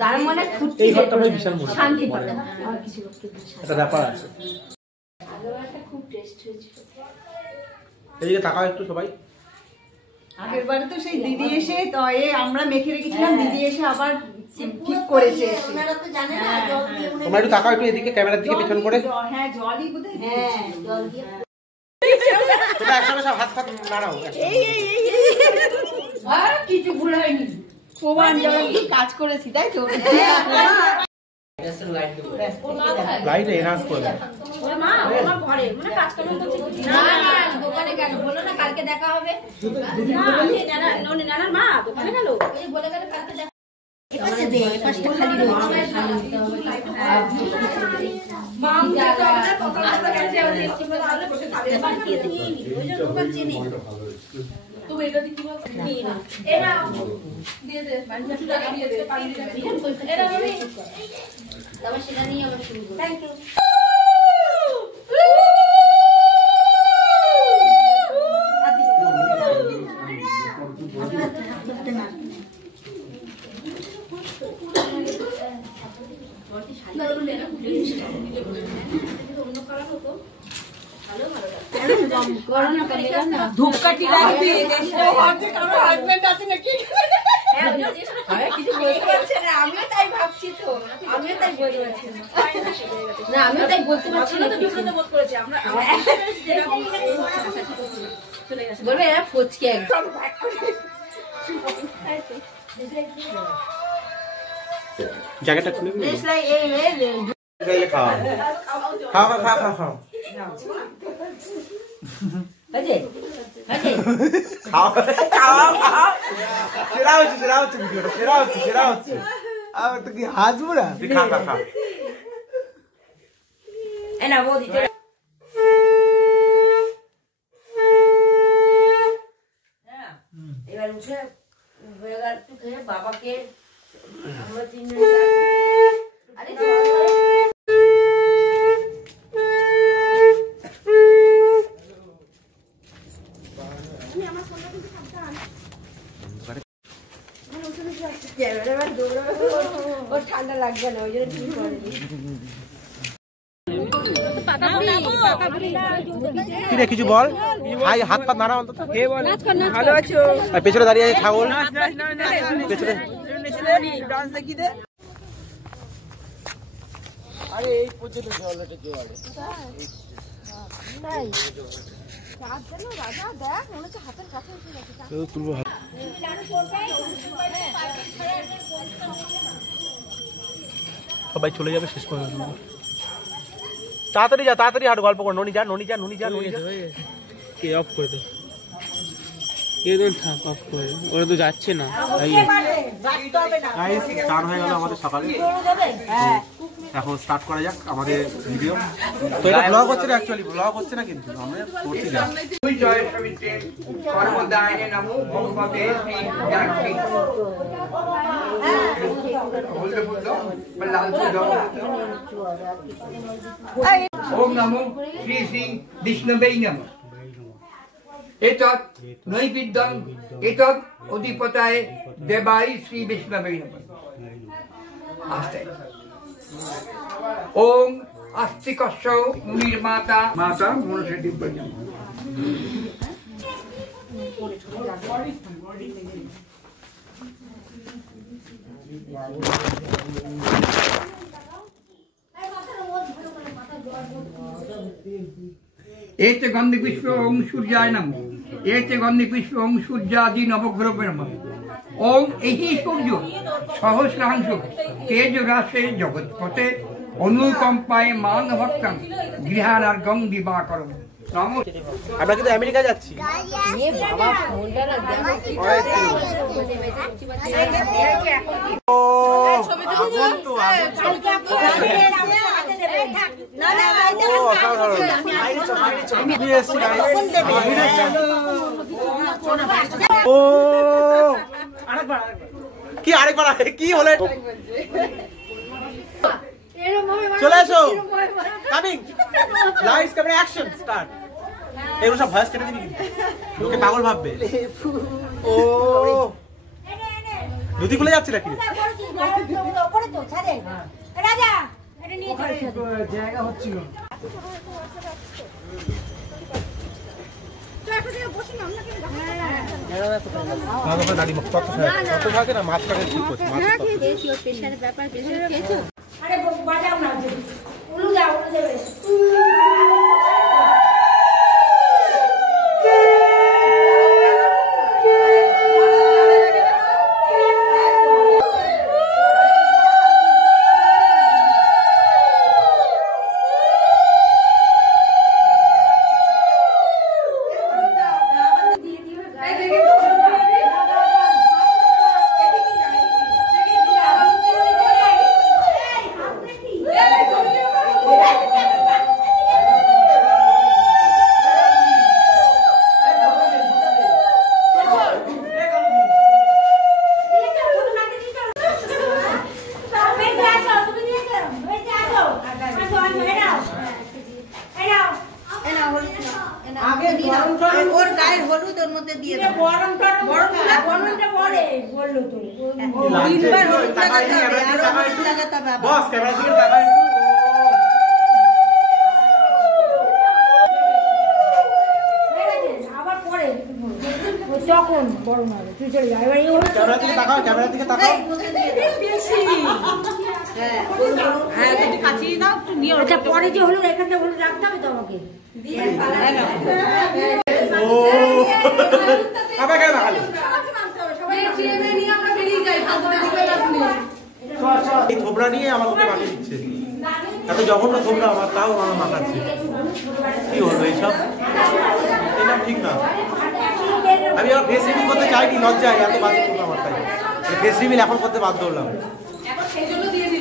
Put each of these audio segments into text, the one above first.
তার মানে শান্তি পাবে একটা ব্যাপার আছে। খুব টেস্ট হয়েছিল। এদিকে তাকাও একটু সবাই। আগের বারে তো সেই দিদি এসে তো আমরা মেখে রেখেছিলাম, দিদি এসে আবার ঠিক করেছে। তোমরা একটু তাকাও একটু এদিকে, ক্যামেরার দিকে পেছন করে। হ্যাঁ জলই বোধহয়। হ্যাঁ জল দিয়ে তোমরা একসাথে সব হাত ফাত নাড়াও। আর কিছু ভুল হয়নি, প্রমাণ যেমন কাজ করেছি তাই তো। লাইট এনহান্স করে মা আমার ঘরে মানে কাজ কাম করছে না, দোকানে গেল বলো না কালকে দেখা হবে। না নানার মা দোকানে গেল, এই বলে গেল কালকে দেখা। এপাশে দে, এপাশটা খালি রয়েছে, খালি দিতে হবে। মা জায়গা কথা কাছে আমাদের একটু বলে আলো বসে খাবে, বাকি দিয়ে নি ওই যে দোকান চিনি তো এটা দি কি বলছ নি না এরা দিয়ে দে 50 টাকা দিয়ে দে, 5 টাকা দিয়ে এরা বলে তবে সেটা নিয়ে আমরা শুরু করব। Thank you. ধূপকাঠি লাগবে, কারো হাজবেন্ড আছে নাকি? কিছু বলতে পারছে না, আমিও তাই ভাবছি তো, আমিও তাই বলতে পারছি না, আমিও তাই বলতে পারছি না, বিব্রত বোধ করেছি আমরা। বলবে এরা ফচকে একদম জায়গাটা খুলে খাও খাও খাও খাও খাও এবার উঠে একটু খেয়ে বাবাকে আমরা 3 মিনিট আরে ঠান্ডা লাগবে না, ওই জন্য ঠিক করেনি। কিছু বল, হাত পা নাড়া অন্তত। ভালো আছো? পেছনে দাঁড়িয়ে আছে ছাগল, পেছনে। আরে এই পর্যন্ত জল এটা জোয়ারে সবাই চলে যাবে শেষ পর্যন্ত। তাড়াতাড়ি যা, তাড়াতাড়ি হাঁটু, গল্প কর। ননি যা, ননি যা, ননি যা, ননি যা। কে অফ করে দে, কে দেন থাক অফ করে, ওরা তো যাচ্ছে না। স্টার্ট হয়ে গেল আমাদের সকালে, এখন স্টার্ট করা যাক আমাদের ভিডিও। তো এটা ব্লগ হচ্ছে না, অ্যাকচুয়ালি ব্লগ হচ্ছে না, কিন্তু আমরা করছি যা। ओम नमो श्री श्री विष्णवे नमः। एतत् नैवेद्यं एतत् अधिपताय देवाय श्री विष्णवे नमः। आस्ते ओम आस्तिकस्य मुनिर्माता माता मनोसिद्धि प्रज्ञा। एते गंधि पुष्प ओम सूर्याय नमः। एते गंधि पुष्प ओम सूर्यादि नवग्रहे नमः। ओम एहि सूर्य सहस्रांश तेज राशे जगत्पते अनुकंपाय मान भक्तं गृहाणार्गं दिवाकरं। আমরা কিন্তু আমেরিকা যাচ্ছি। বাবা ফোনটা না ও কি আরেকবার কি হলে চলে এসো coming lights camera action start এগুলো সব ভয়েস কেটে দিবি লোকে পাগল ভাববে ও দুটি খুলে যাচ্ছে নাকি জায়গা হচ্ছিল দাঁড়িয়ে কত থাকে না মাছ কাটে ঠিক করছে বস ক্যামেরা দিকে টাকা তখন বড় না তুই চলে যা ক্যামেরা দিকে তাকাও আচ্ছা পরে যে হলো এখানটা হলো রাখতে হবে তো আমাকে এই থোবড়া নিয়ে আমাকে মাকে দিচ্ছে এত জঘন্য থোবড়া আমার তাও আমার মাখাচ্ছে কি হলো এইসব এটা ঠিক না আমি আবার ফেস রিভিল করতে চাইনি লজ্জায় এত বাজে থোবড়া আমার তাই ফেস রিভিল এখন করতে বাধ্য হলাম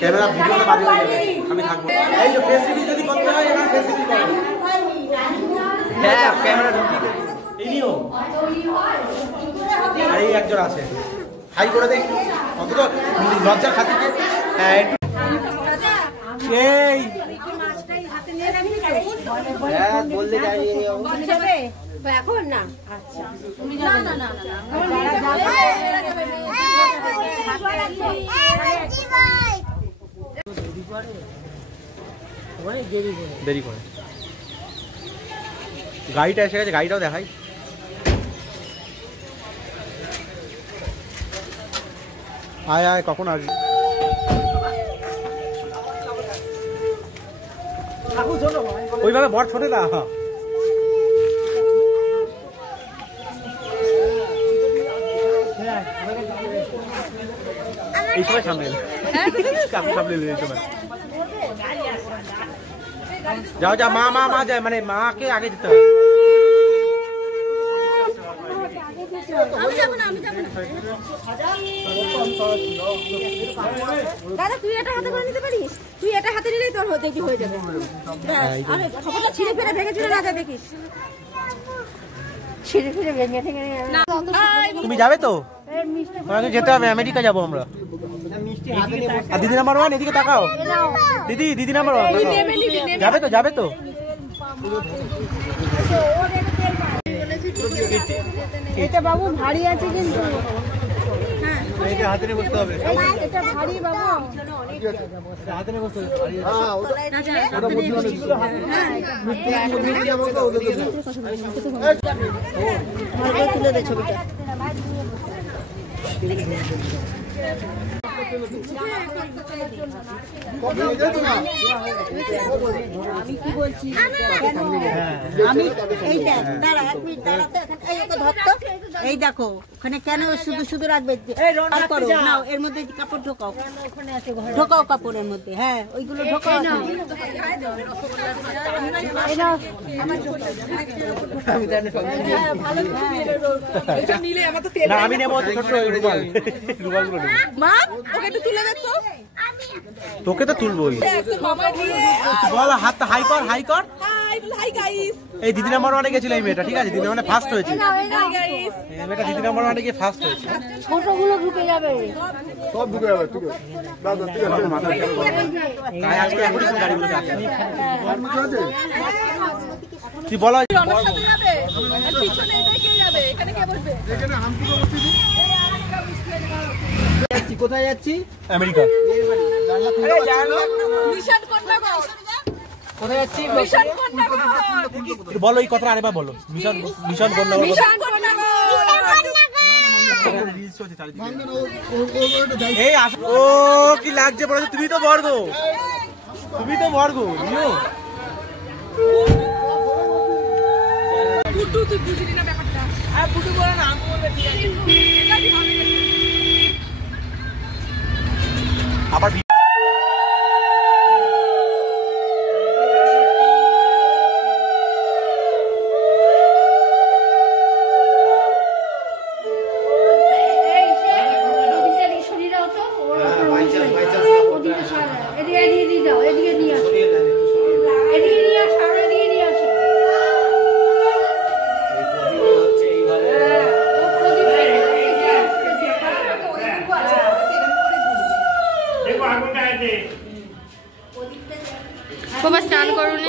ক্যামেরা ভিডিওতে বাজে হয়ে যাবে আমি থাকবো এই যে ফেস রিভিল যদি করতে হয় এবার ফেস রিভিল করো হ্যাঁ ক্যামেরা ঢুকিয়ে দেবো এই নিও আর এই একজন আছে হাই করে দেখ অন্তত লজ্জার খাতিরে হ্যাঁ এই বললে যাবে এখন না আচ্ছা না না দেরি করে গাড়িটা এসে গেছে গাড়িটাও দেখাই আয় আয় কখন আসবি ওইভাবে বর ছোটে না এই সময় সামনে কাকু সামনে এই সময় যাও যা মা মা মা যায় মানে মাকে আগে দিতে হবে দাদা তুই এটা হাতে করে নিতে পারিস তুই এটা হাতে নিলেই তোর দেখি হয়ে যাবে আরে খবরটা ছিঁড়ে ফেলে ভেঙে চুরে না যায় দেখিস ছিঁড়ে ফেলে ভেঙে ভেঙে তুমি যাবে তো যেতে হবে আমেরিকা যাবো আমরা আর দিদি নাম্বার 1 এদিকে তাকাও দিদি নাম্বার 1 যাবে তো এটা বাবু ভারী আছে কিন্তু এটা হাতে নিয়ে বসতে হবে এটা ভারী বাবু হাতে নিয়ে বসতে হবে তুলে দে ছবিটা আমি কি বলছি আমি এই দেখ দাঁড়া 1 মিনিট দাঁড়াতে এই ওকে ধরতো এই দেখো ওখানে কেন শুধু শুধু রাখবে করো নাও এর মধ্যে কাপড় ঢোকাও ঢোকাও কাপড়ের মধ্যে হ্যাঁ ওইগুলো ঢোকাও না আমি নেবো ছোট রুমালগুলো মা ওকে একটু তুলে দে তো তোকে তো তুলবই বল হাত হাই কর এই দিদি নাম্বার ওয়ানে গেছিল এই মেয়েটা, ঠিক আছে? দিদি মানে ফার্স্ট হয়েছে, এই মেয়েটা দিদি নাম্বার ওয়ানে গিয়ে ফার্স্ট হয়েছে। ছোটগুলো ঢুকে যাবে, সব ঢুকে যাবে। ঠিক আছে দাদা, ঠিক আছে মাথায় গায়ে আজকে এখন গাড়িগুলো যাচ্ছে। আছে। তুই বলো এখানে হামপুর অবস্থিত। কোথায় যাচ্ছি? আমেরিকা। কোথায় যাচ্ছি বলো, এই কথা আরেকবার বলো। মিশন মিশন করলো। এই ও কি লাগছে বলো, তুমি তো বর্গ, তুমি তো বর্গ নিও। আবার বাবা স্নান করুন।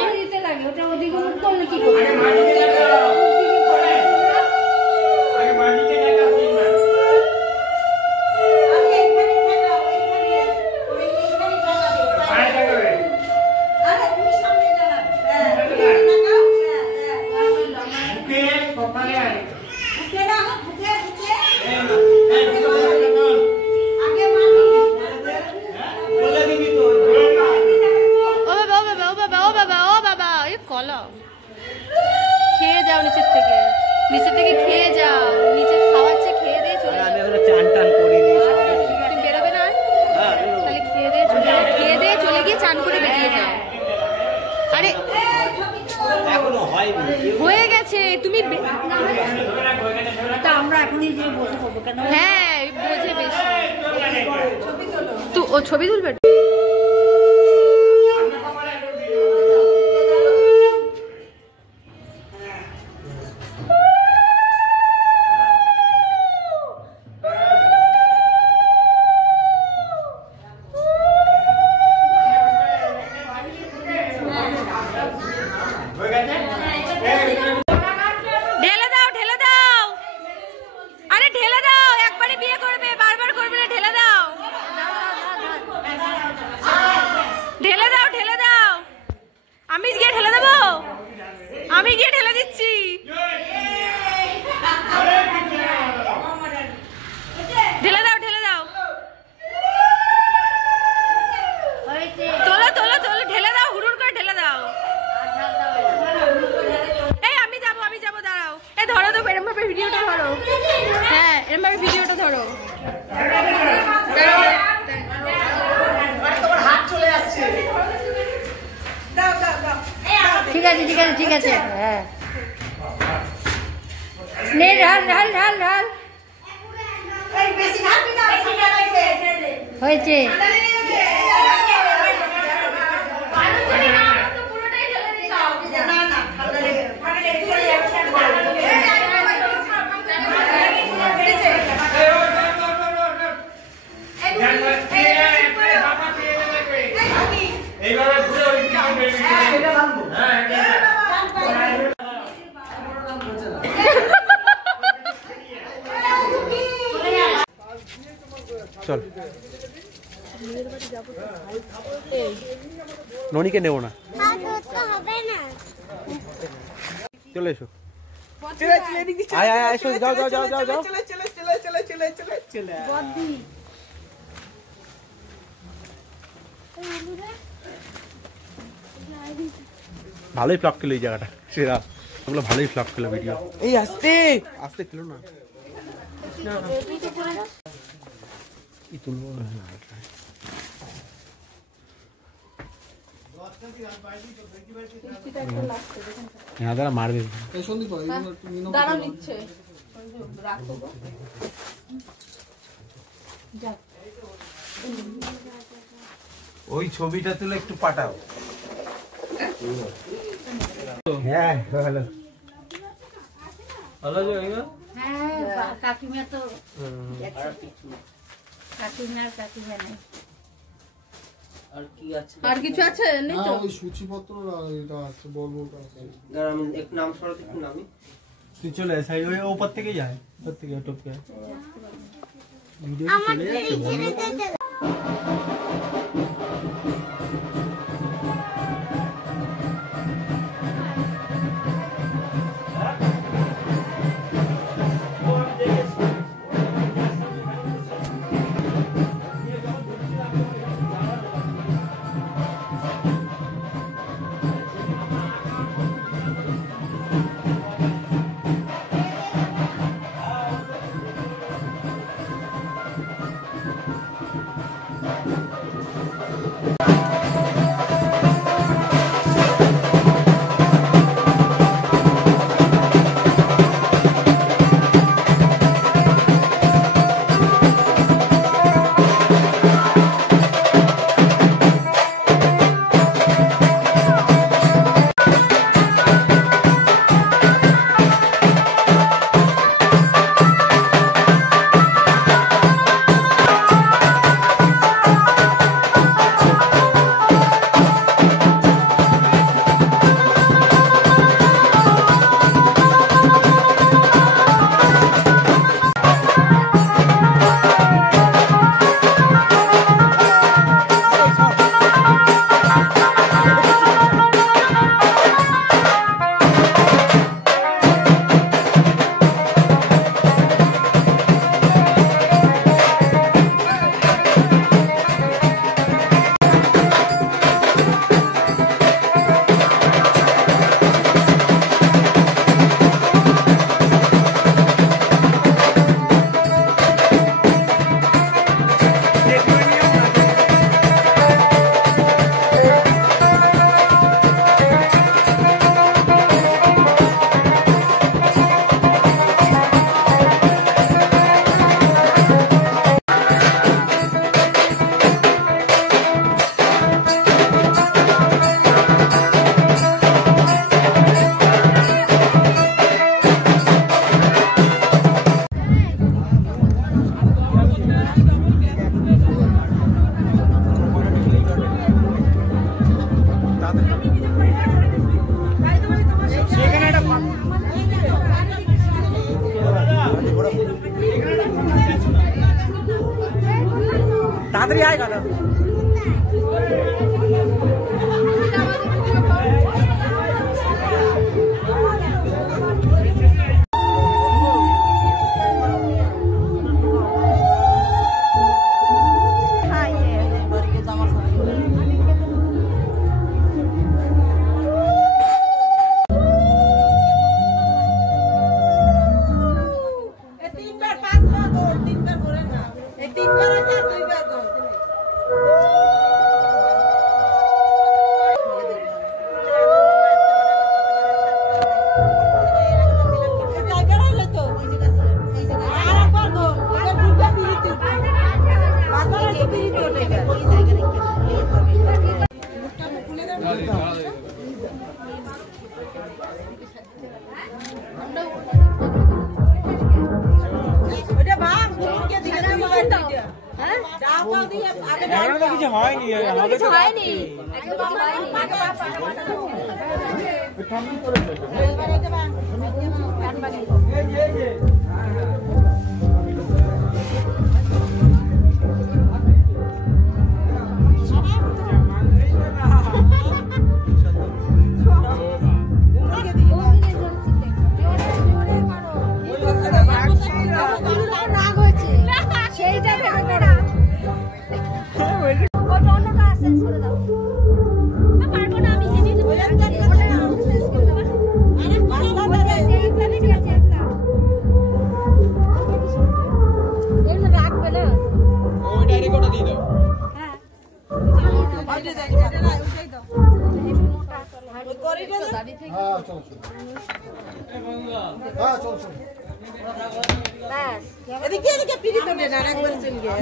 খেয়ে যাও নিচের থেকে, নিচের থেকে খেয়ে যাও, নিচে খাওয়াচ্ছে, খেয়ে দিয়ে চলে যাও। চান টান করিনি, তুমি বেরোবে না? তাহলে খেয়ে দিয়ে চলে গিয়ে চান করে বেরিয়ে যাও। আরে এখনো হয়নি। হয়ে গেছে, তুমি আমরা এখনই যে বসে পড়বো কেন? হ্যাঁ বোঝে বেশি। তো ও ছবি তুলবে। ঢেলে দাও, ঢেলে দাও, আরে ঢেলে দাও, একবারে বিয়ে করবে, বারবার করবে না, ঢেলে দাও, ঢেলে দাও, ঢেলে দাও। আমি গিয়ে ঢেলে দেবো, আমি গিয়ে ঢেলে দিচ্ছি। ঢেলে দাও, ঢেলে দাও, তোলো তোলো তোলো, ঢেলে দাও, হুড়ুর করে ঢেলে দাও। এই আমি যাবো, দাঁড়াও। এই ধরো তো, এরম ভাবে ভিডিওটা ধরো। হ্যাঁ এরম ভাবে ভিডিওটা ধরো। ঠিক আছে ঠিক আছে ঠিক আছে। হ্যাঁ নে, ঢাল ঢাল ঢাল ঢাল। হয়েছে। চল ননিকে নেবো না, চলে এসো। আয় আয় আয়, এসো, যাও যাও যাও যাও যাও। ভালোই ফ্লপ খেলো এই জায়গাটা, সেরা ওগুলো ভালোই ফ্লপ খেলো ভিডিও। এই আস্তে আস্তে খেলো না, তুলবো দাঁড়া মারবে। দাঁড়াও নিচ্ছে, ওই ছবিটা তুলে একটু পাঠাও। হ্যাঁ ভালো ভালো আছে হ্যাঁ কাকিমা তো কাকিমার কাকিমা নেই। আর কি আছে? আর কিছু আছে নেই তো? ওই সূচিপত্র আর এটা আছে বলবো আমি একটু নাম সরাতে একটু নামি। তুই চলে আয় সাইড ওই ওপর থেকে যায় ওপর থেকে টপকে ভিডিও চলে যাচ্ছে তাড়াতাড়ি আয় কেন কিছু হয়নি কিছু হয়নি এদিকে পিড়ি তো না একবার চল গিয়ে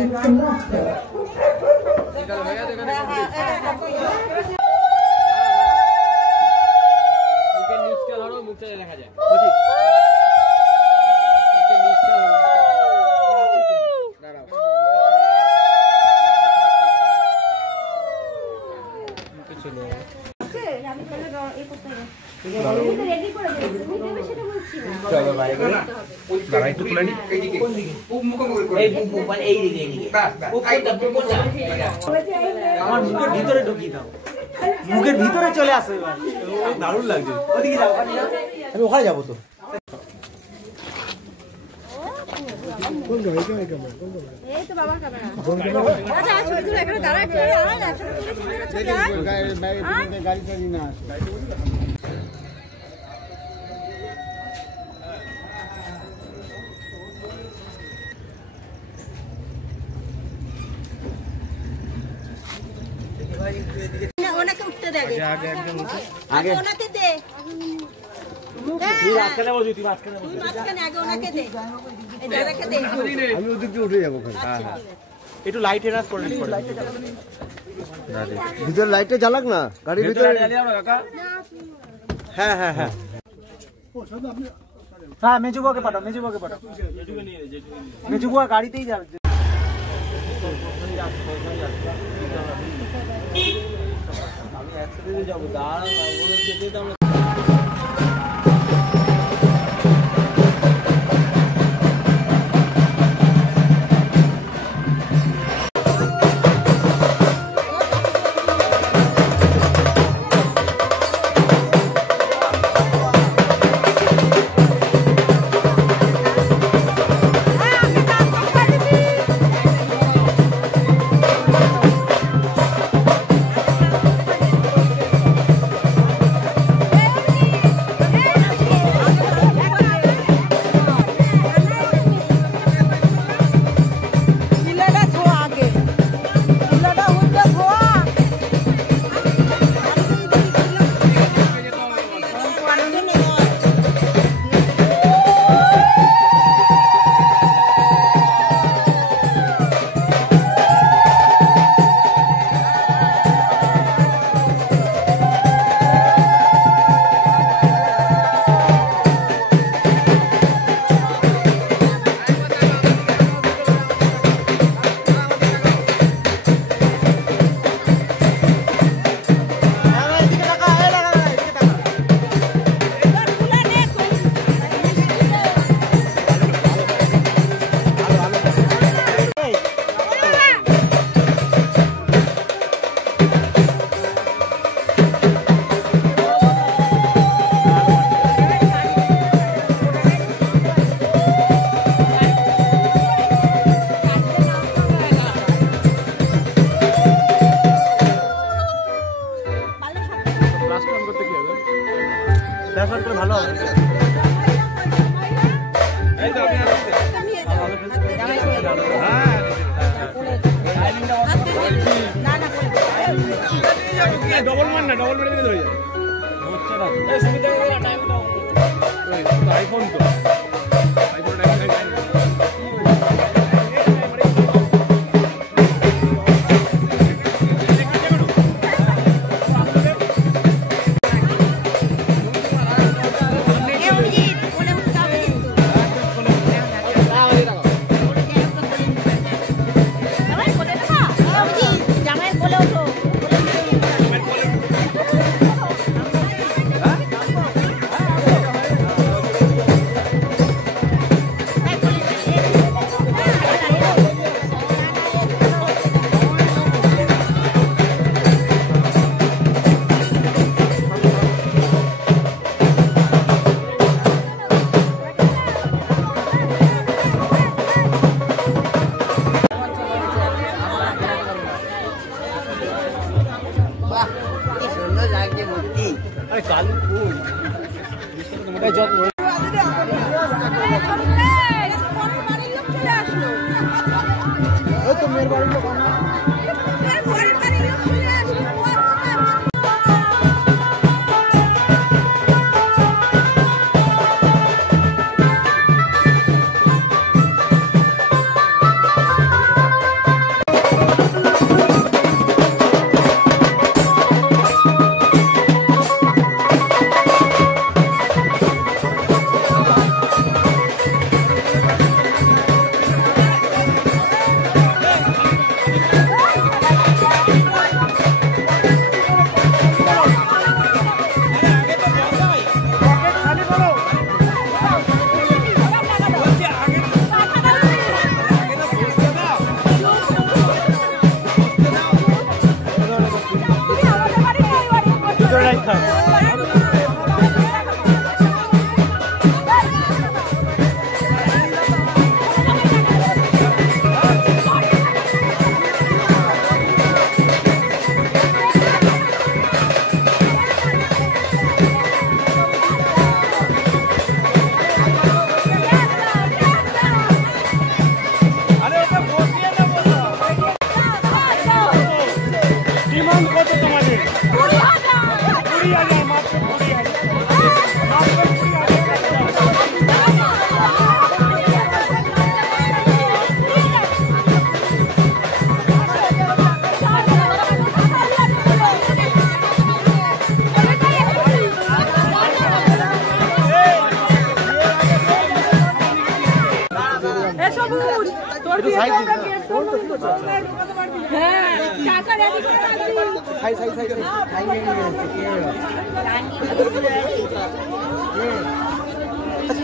চলে যাবে। আমার মুখের ভিতরে ঢুকিয়ে দাও, মুখের ভিতরে চলে আসে, দারুণ লাগছে। ওদিকে যাও, আমি ওখানে যাবো তো। ওনাকে উঠতে দেবে, আগে ওনাকে দে, তুই মাঝখানে বসবি, তুই মাঝখানে বসবি। মাঝখানে আগে ওনাকে দে, এই দাদাকে দে। আমি ওদিকে উঠে যাবো। একটু লাইট এনাস করে দিন। ভিতরে লাইটটা জ্বালাক না, গাড়ির ভিতরে। হ্যাঁ হ্যাঁ হ্যাঁ হ্যাঁ, মেজুবাকে পাঠাও, মেজুবাকে পাঠাও। মেজুবা গাড়িতেই যাবে। আমি একসাথে যাবো, দাঁড়া যেতে তো আমরা ভালো হবে। ডবল মার না, ডবল মেরে দিলে ধরে যাবে। আইফোন তো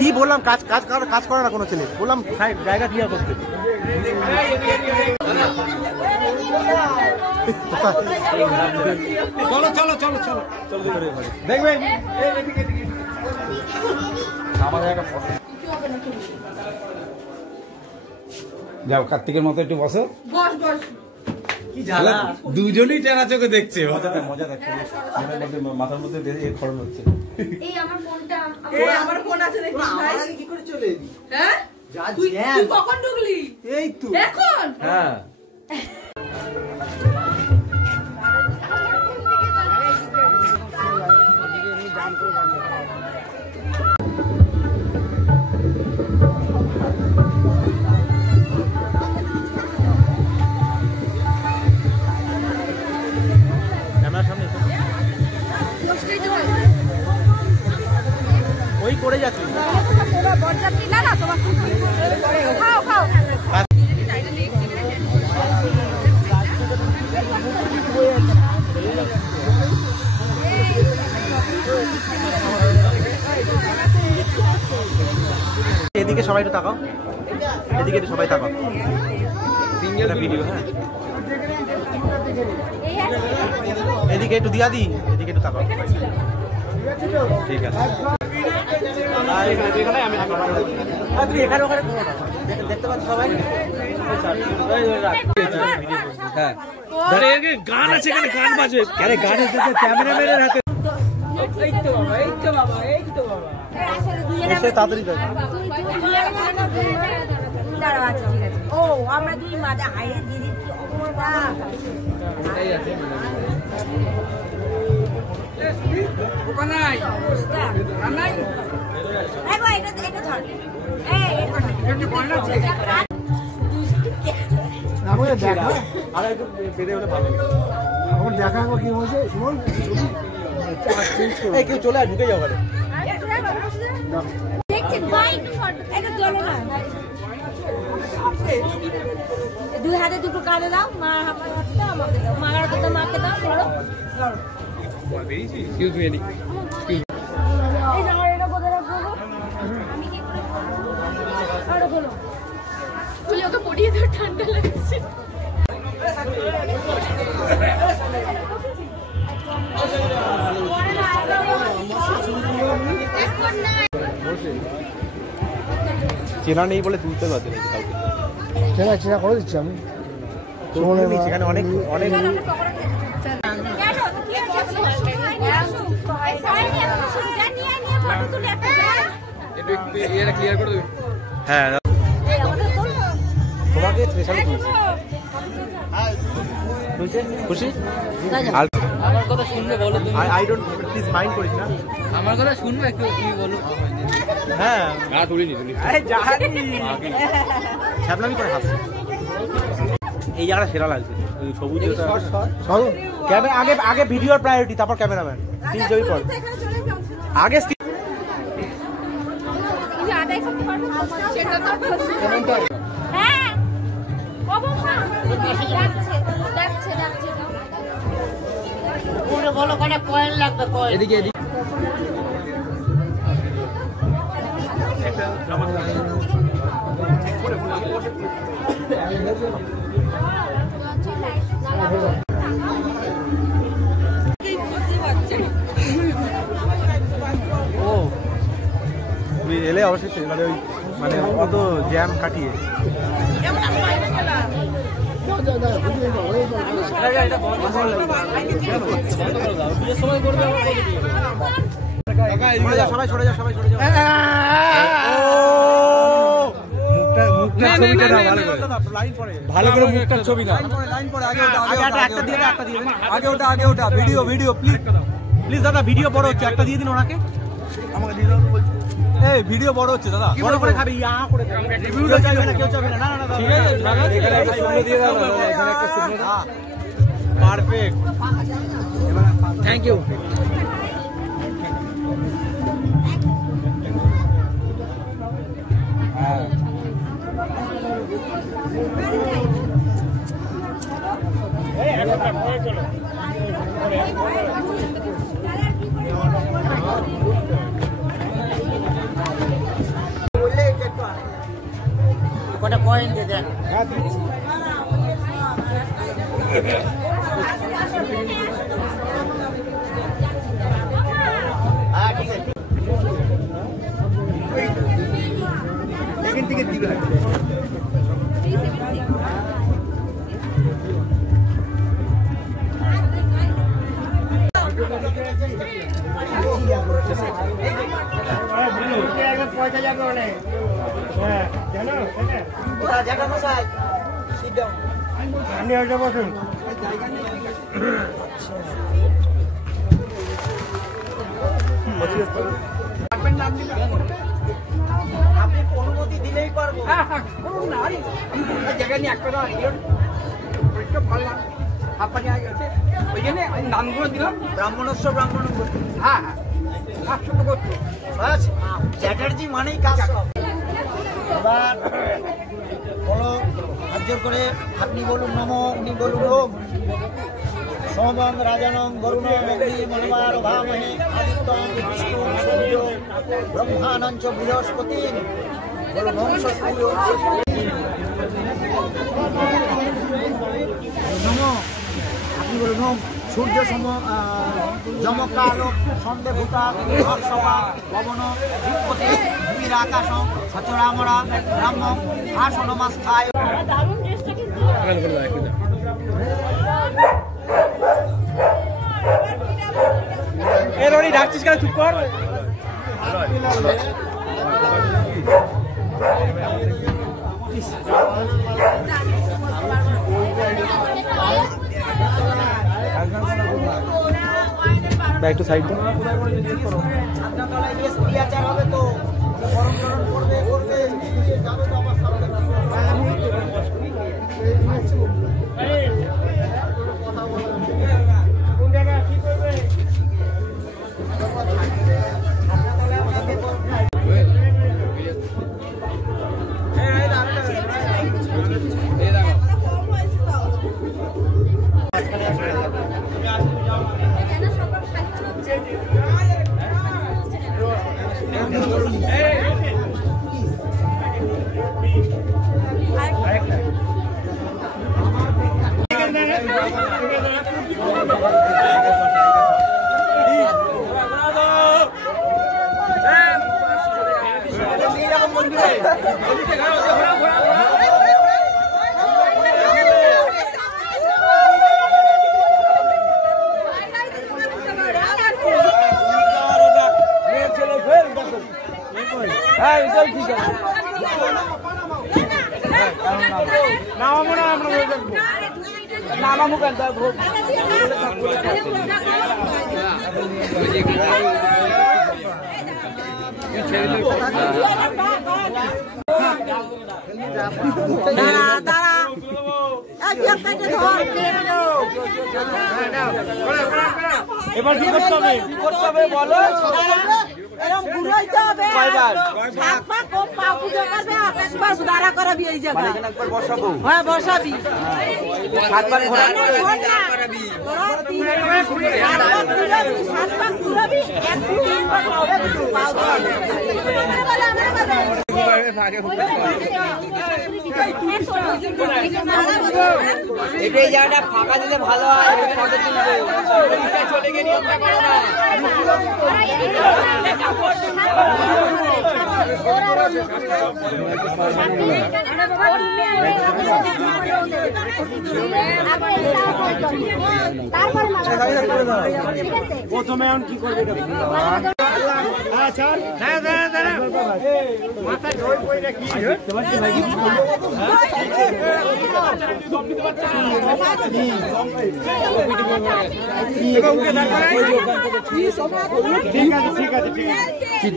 কি বললাম কাজ কাজ কাজ করে না কোনো ছেলে, বললাম জায়গা ক্লিয়ার করতে। চলো চলো চলো চলো চলো দেখবেন যাও কার্তিকের মতো একটু বসো। বস বস। দুজনই টেনা চোখে দেখছে। মজা দেখছে, মাথার মধ্যে খরচ হচ্ছে। এই আমার ফোনটা, আমার ফোন আছে দেখি ভাই। কি করে চলে এলি? হ্যাঁ তুই কখন ঢুকলি? এই তো এখন। হ্যাঁ ওই করে যাচ্ছি। খাও খাও। এদিকে সবাই একটু তাকাও, এদিকে একটু সবাই তাকাও। Single video. হ্যাঁ এদিকে একটু দিয়া দি, এদিকে একটু তাকাও। ঠিক আছে তুমি এখানে ওখানে দেখতে পাচ্ছ সবাই। হ্যাঁ গান আছে, এখানে গান বাজবে। আরে গান এসেছে ক্যামেরাম্যানের হাতে। এই তো বাবা, এই তো বাবা, এই তো বাবা। এসে তাড়াতাড়ি দাও। দাঁড়াও, আচ্ছা ঠিক আছে। ও আমরা দুই মাঝে হাইয়ে দিদি কি অবস্থা। এই আছে ওখানে নাই অবস্থা নাই। এই ভাই এটা ধর। এই এটা বল না। আমাকে দেখা, আরে একটু বেড়ে হলে ভালো। আমার দেখা কি হয়েছে শুনুন। এই কেউ চলে আয়, ঢুকে যাও ঘরে। দেখছেন ভাই একটু ফটো এটা চলো না। দুই হাতে দুটো কাঁধে দাও, মা আমার হাতটা আমাকে দাও, মার হাতটা মাকে দাও। ধরো ধরো। Excuse me any. এই জামার এটা কোথায় রাখবো? আমি কি করে আরে বলো। তুই ওকে পড়িয়ে দাও, ঠান্ডা লাগছে। চেনা নেই বলে তুলতে পারছে না কাউকে। চেনা চেনা করে দিচ্ছি আমি। সেখানে অনেক অনেক হ্যাঁ তোমাকে স্পেশালি খুশি। আমার কথা শুনবে বলো তুমি। আই ডোন্ট প্লিজ মাইন্ড করিস না। আমার কথা শুনবে একটু, কি বলো। হ্যাঁ তুলিনি আরে জানি ছাপলামি করে হাসছে। এই জায়গাটা সেরা লাগছে, ওই সবুজ ক্যামেরা। আগে আগে ভিডিওর প্রায়োরিটি, তারপর ক্যামেরাম্যান। তিন ছবি পর আগে হ্যাঁ ও বাবা ডাকছে ডাকছে ডাকছে। ওরে বলো কটা কয়েন লাগবে? কয়েন এদিকে এদিকে। ও তুমি এলে অবশ্যই, মানে ওই মানে অত জ্যাম কাটিয়ে। সবাই সরে যাও, সবাই সরে যাও। ভালো করে মুখটার ছবি না। লাইন পরে আগে ওটা, একটা দিয়ে দাও, একটা দিয়ে দাও। আগে ওটা ভিডিও প্লিজ। প্লিজ দাদা ভিডিও বড় হচ্ছে, একটা দিয়ে দিন ওনাকে। আমাকে দিয়ে দাও বলছি। এই ভিডিও বড় হচ্ছে দাদা, বড় করে খাবে, ইয়া করে খাবে। রিভিউ চাইবে না, কেউ চাইবে না। না না না, ঠিক আছে দাদা, এখানে একটা শুকনো দিয়ে দাও, এখানে একটা শুকনো দাও। Perfect, thank you. কটা পয়েন্ট দিয়ে দেন। ঠিক আছে, এখান থেকে দিবে। পয়সা যাবে অনেক। হ্যাঁ জানো জানো মশাই, বসুন। আপনি অনুমতি দিলেই পারবো। জায়গা নিয়ে একটা ভালো আপনাকে ওই জন্য নামগুলো দিলাম। ব্রাহ্মণস্ব ব্রাহ্মণ। হ্যাঁ হ্যাঁ, কাজ শুরু করতো। চ্যাটার্জি মানেই কাজ সব। এবার বলো হাত করে, আপনি বলুন নম, উনি বলুন ওম। সোমং রাজানং বরুণং অগ্নি মনবার ভামহে আদিত্যং বিষ্ণু সূর্য ব্রহ্মাণঞ্চ বৃহস্পতি বলুন ওম স্বস্তি ওম স্বস্তি। নম, আপনি বলুন ওম। সূর্য সম যমকালো সন্ধে ভূতা সভা পবন বিপতি ভূমির আকাশ সচরামরা ব্রাহ্ম আসনমাস্থায়। এর ওই ডাকছিস কেন, চুপ কর। একটু সাইড দাও। আপনার তলায় গিয়ে স্ত্রী আচার হবে তো, গরম গরম করবে করবে যাবে তো আমার সামনে। এবার কি করতে হবে, কি করতে হবে বলো। এরকম ঘুরাইতে হবে, হাত পা কোপ পা পুজো করবে, একবার দাঁড়া করাবি এই জায়গা। একবার বসাবো। হ্যাঁ বসাবি, সাতবার ঘোরা করাবি, সাতবার ঘুরাবি, একবার পাবে পাও এই জায়গাটা ফাঁকা দিলে ভালো হয়, ফটো তুলবে। চলে গিয়ে নিয়মটা করো না। প্রথমে এখন কি করবে?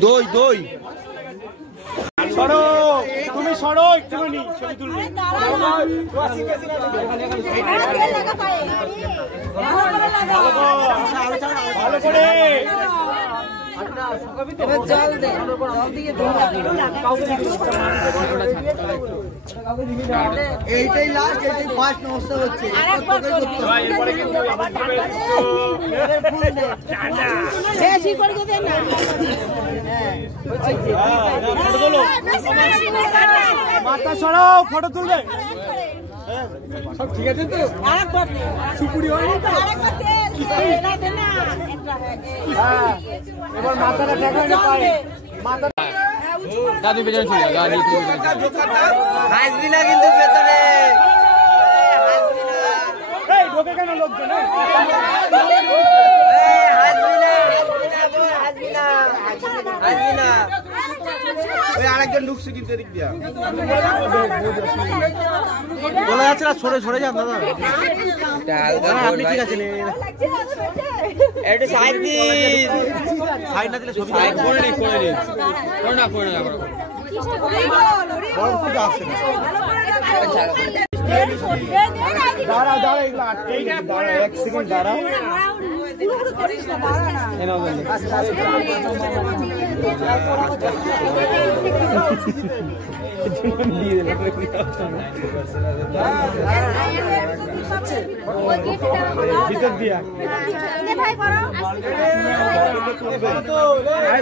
দই দই সরো, তুমি সরো একটুখানি ছবি তুলবে। ভালো করে জল দে, জল দিয়ে এইটাই লাস্ট, এইটাই ফার্স্ট নমস্কার হচ্ছে। বেশি করে দেন না। মাথা সরাও, ফটো তুলবে। সব ঠিক আছে তো? সুপুরি হয়নি তো? এবার মাথাটা দেখানো পারে। দাদু পেছনে চলে যা, দাদু হাসবি না কিন্তু ভেতরে এই ঢোকে কেন লোকজন? হাসবি না। ওই আরেকজন ঢুকছে কিন্তু এদিক দিয়া বলা যাচ্ছে না, সরে সরে যান দাদা। আপনি ঠিক আছেন? একটু সাইড দিন, সাইড না দিলে ছবি করে নে, করে নে, করে না, করে না, বরং থেকে আসছে না। দাঁড়া দাঁড়া, এগুলো আটকে দাঁড়া, এক সেকেন্ড দাঁড়া। ভিতর দিয়া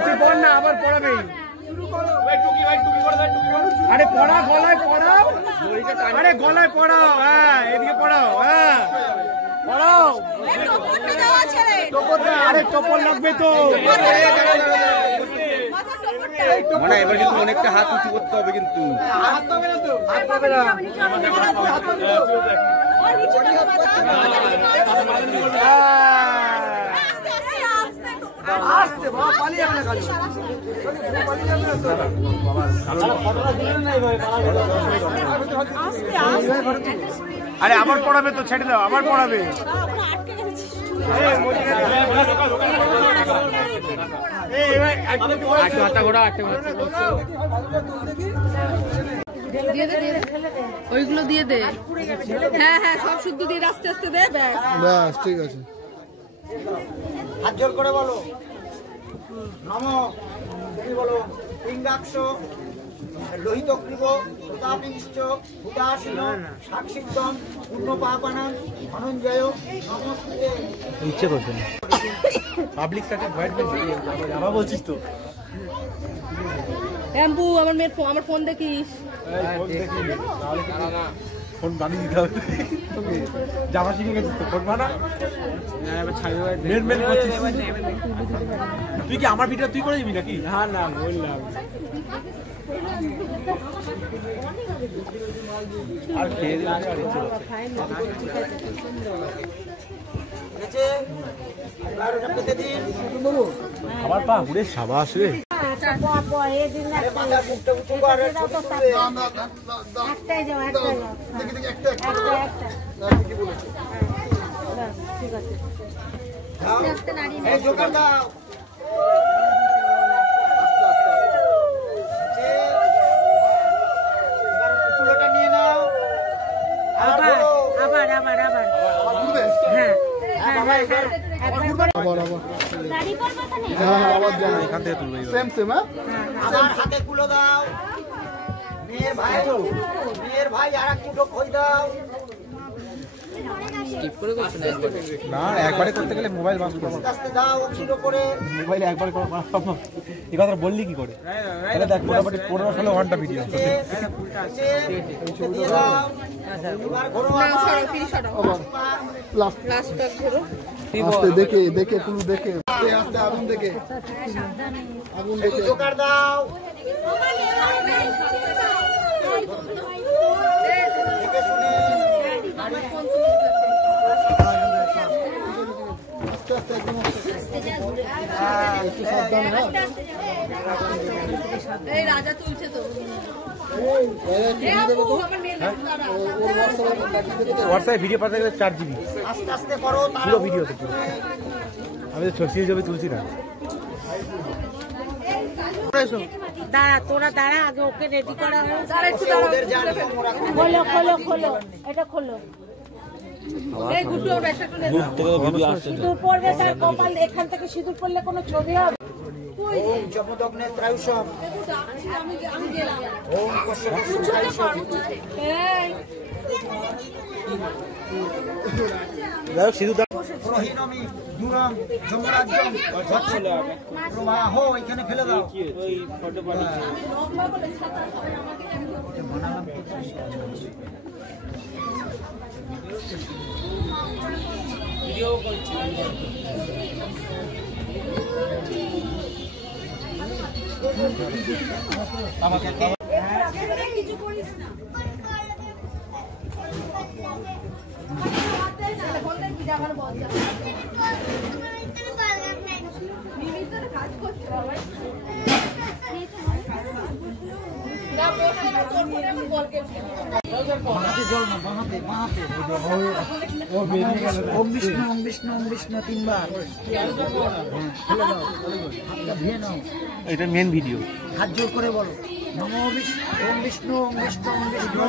তুই পড় না, আবার পড়াবে। আরে পড়া, গলায় পড়াও, আরে গলায় পড়াও। হ্যাঁ, এদিকে পড়াও। হ্যাঁ, পড়াও। আরে টপর লাগবে তো। মানে এবার কিন্তু অনেকটা হাত উঁচু করতে হবে কিন্তু। হাত পাবে না তো? হাত পাবে না। আসতে বাবা, পালিয়ে যাবে না কাজ। আরে আবার পড়াবে তো, ছেড়ে দাও, আবার পড়াবে। ওইগুলো দিয়ে দে। হ্যাঁ হ্যাঁ, সব শুদ্ধ দিয়ে আস্তে আস্তে দে। ব্যাস ঠিক আছে। হাত জোর করে বলো নমো। তুমি বলো লিঙ্গাক্ষ লোহিত ক্রিব হুতাপিংশ্চ হুতাসীন সাক্ষিত্বম পূর্ণ পাপানাং ধনঞ্জয় নমস্তে। ইচ্ছে করছে না, পাবলিক স্ট্যাটাস হোয়াইট পেজ আবার বলছিস তো। এম্বু, আমার মেয়ের ফোন, আমার ফোন দেখিস। ফোন বানিয়ে দিতে হবে। জামা শিখে গেছিস তো, ফোন বানা। তুই কি আমার ভিডিও তুই করে দিবি নাকি? হ্যাঁ না, বললাম। আর খেয়ে দিলাম। আমার পা ঘুরে সাবাস রে। জোগাড় দাও। চুলোটা নিয়ে নাও। আবার আবার আবার আবার হ্যাঁ এখান থেকে তুলবে। আমার হাতে কুলো দাও। মেয়ের ভাই আর এক কুলো খই দাও। না, একবারে করতে গেলে মোবাইল বাস করবো। আস্তে দাও ছিল করে। মোবাইলে একবারে করবো। এই কথা বললি কি করে? দেখ, মোটামুটি 15-16 ঘন্টা ভিডিও। দেখে দেখে পুরো দেখে আস্তে আগুন দেখে জোগাড় দাও। দেখে শুনে আস্তে আস্তে এই রাজা তুলছে তো হোয়াটসঅ্যাপে ভিডিও পাঠাতে গেলে 4 GB আস্তে আস্তে করো পুরো ভিডিও থেকে। আমি তো ছবি ছবি তুলছি না। দাঁড়া তোরা দাঁড়া আগে ওকে রেডি করা হয়। ওদের যা নিয়ম ওরা করে। খোলো খোলো খোলো এটা খোলো। এই গুড্ডু ওটা একটা করে সিঁদুর পড়বে তার কপাল এখান থেকে সিঁদুর পড়লে কোনো ছবি হবে? ওম জপদগ্নে ত্রায়ুষম আমি গেলাম ওম কশ্যপস্য ত্রায়ুষম এই যাই হোক সিধু প্রহীনমি দূরম যমরাজ্যম প্রবাহ এখানে ফেলে দাও। ওই ফটো পাঠিয়েছি। ভিডিও করছি। ওম বিষ্ণু ওম বিষ্ণু ওম বিষ্ণু 3 বার ধুয়ে নাও। এটা মেন ভিডিও। হাত জোর করে বলো নমো বিষ্ণু ওম বিষ্ণু ওম বিষ্ণু ওম বিষ্ণু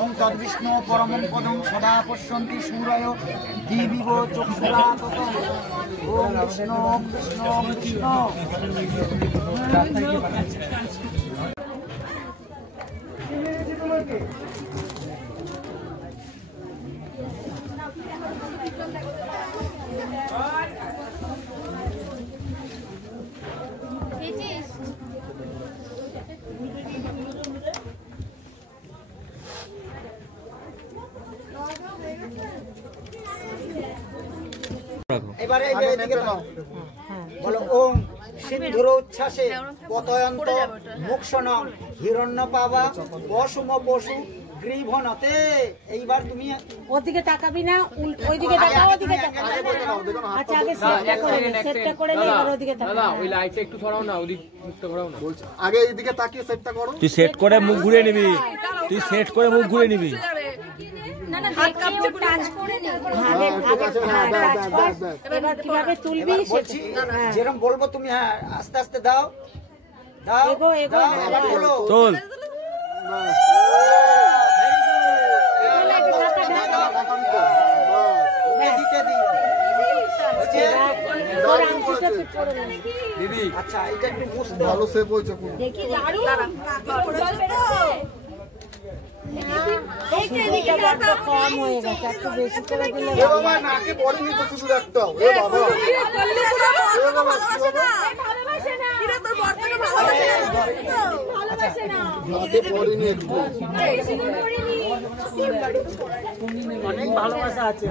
ওম তদ্বিষ্ণু পরমং পদং সদা পশ্যন্তি সূরয় দিবিব চক্ষুরা ততঃ ওম বিষ্ণু ওম বিষ্ণু ওম বিষ্ণু। এবারে এদিকে নাও বলো ওম সিন্ধুর উচ্ছ্বাসে পতয়ন্ত মোক্ষণং হিরণ্যপাবা পশুম পশু গ্রীভনতে। এইবার তুমি ওদিকে তাকাবি না ওইদিকে তাকাও ওদিকে তাকাও। আচ্ছা আগে সেটটা করে নে সেটটা করে নে এবার ওদিকে তাকাও। দাদা ওই লাইটটা একটু সরাও না, ওদিক মুখটা ঘোরাও না। আগে এইদিকে তাকিয়ে সেটটা করো। তুই সেট করে মুখ ঘুরে নিবি, তুই সেট করে মুখ ঘুরে নিবি। না না হাত কাঁপছে টাচ করে নে এবার কিভাবে তুলবি বলছি যেরকম বলবো তুমি হ্যাঁ আস্তে আস্তে দাও দাও এগো এগো দাও, এবার বলো চল এদিকে দিই। তোর আংটিটা তুই পরে নে। দিদি আচ্ছা এটা একটু মুছতে হবে। ভালো সেভ হয়েছে পুরো। দেখি দাঁড়ুন এইদিকে বড্ড কম হয়ে গেছে একটু বেশি করে দিলে এ বাবা নাকে পড়েনি তো শুধু একটাও। এ বাবা এ বাবা ভালোবাসে না কিরে তোর বর্তমানে ভালোবাসে না নাকে পড়েনি একটু। এই সিঁদুর পরিনি অনেক ভালোবাসা আছে।